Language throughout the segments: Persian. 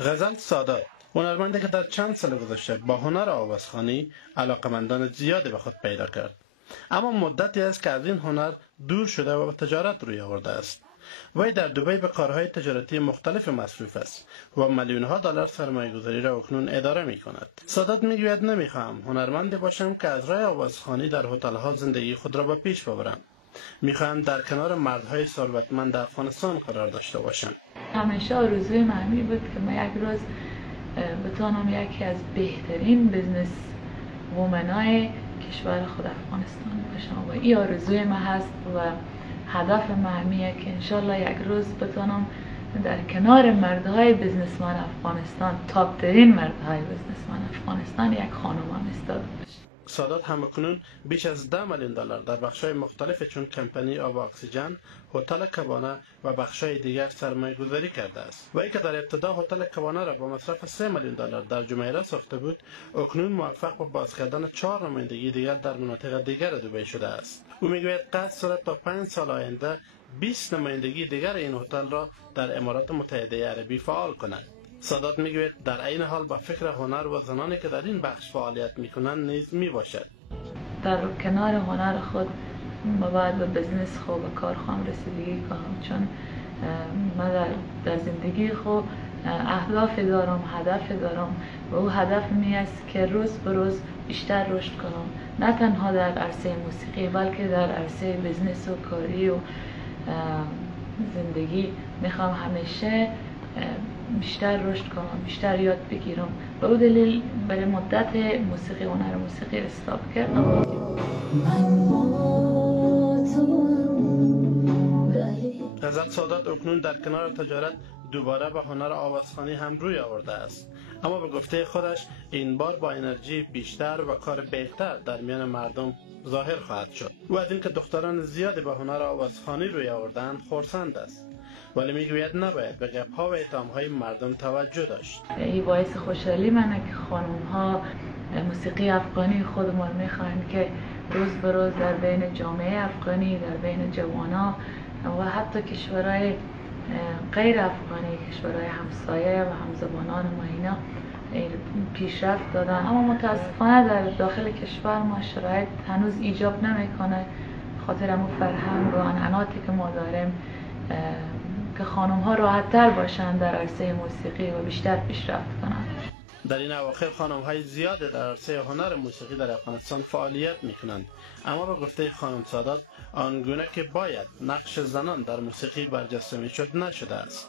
غزل سادات هنرمندی که در چند سال گذشته با هنر آوازخوانی علاقمندان زیادی به خود پیدا کرد، اما مدتی است که از این هنر دور شده و به تجارت روی آورده است. وی در دبی به کارهای تجارتی مختلف مصروف است و میلیون‌ها دلار سرمایه‌گذاری را اکنون اداره می کند. سادات میگوید نمیخواهم هنرمندی باشم که از راه آوازخوانی در هتل‌ها زندگی خود را به پیش ببرم. میخواهم در کنار مردهای ثروتمند افغانستان قرار داشته باشم. همیشه آرزوی من بود که من یک روز بتوانم یکی از بهترین بزنس وومنای کشور خود افغانستان باشم و این آرزوی من هست و هدف من همیه که انشالله یک روز بتوانم در کنار مردهای بزنسمن افغانستان، تاپترین مردهای بزنسمن افغانستان، یک خانم ایستاده باشم. سادات همکنون بیش از 10 میلیون دلار در بخش‌های مختلف چون کمپانی آب و اکسیژن، هتل کوانه و بخش‌های دیگر سرمایه گذاری کرده است. وی که در ابتدا هتل کوانه را با مصرف 3 میلیون دلار در جمیره ساخته بود، اکنون موفق به باز کردن 4 نمایندگی دیگر در مناطق دیگر دبی شده است. او میگوید قصد دارد تا 5 سال آینده 20 نمایندگی دیگر این هتل را در امارات متحده عربی فعال کند. سادات میگوید در عین حال با فکر هنر و زنانی که در این بخش فعالیت میکنند نیز میباشد. در کنار هنر خود باید به بزنس خود و کار خودم رسیدگی کنم، چون من در زندگی خود اهداف دارم، هدف دارم و او هدف می است که روز به روز بیشتر رشد کنم، نه تنها در عرصه موسیقی بلکه در عرصه بزنس و کاری و زندگی. میخوام همیشه بیشتر رشد کنم، بیشتر یاد بگیرم. به او دلیل برای مدت موسیقی هنر موسیقی استاپ کردم. غزل سادات اکنون در کنار تجارت دوباره به هنر آوازخوانی هم روی آورده است، اما به گفته خودش این بار با انرژی بیشتر و کار بهتر در میان مردم ظاهر خواهد شد. او از اینکه دختران زیادی به هنر آوازخوانی روی آوردند خرسند است، ولی میگوید نباید به گپ‌ها و اتهام‌های مردم توجه داشت. این باعث خوشحالی منه که خانم‌ها موسیقی افغانی خودمان میخواهند که روز به روز در بین جامعه افغانی، در بین جوانان و حتی کشورهای غیر افغانی، کشورهای همسایه و همزبانان ما اینا پیشرفت دادن، اما متاسفانه در داخل کشور ما شرایط هنوز ایجاب نمیکنه، خاطر همون فرهنگ و عنعناتی که ما داریم که خانم ها راحت تر باشند در عرصه موسیقی و بیشتر پیشرفت کنند. در این اواخر خانم های زیاد در عرصه هنر موسیقی در افغانستان فعالیت می کنند، اما به گفته خانم سادات آنگونه که باید نقش زنان در موسیقی برجسته می شد نشده است.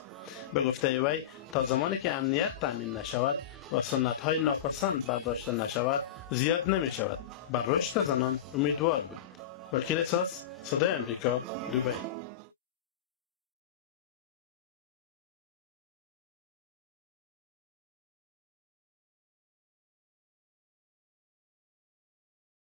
به گفته وی تا زمانی که امنیت تامین نشود و سنت های ناپسند برداشته نشود زیاد نمی شود بر رشد زنان امیدوار بود. وکیل احساس، صدای امریکا، دبی.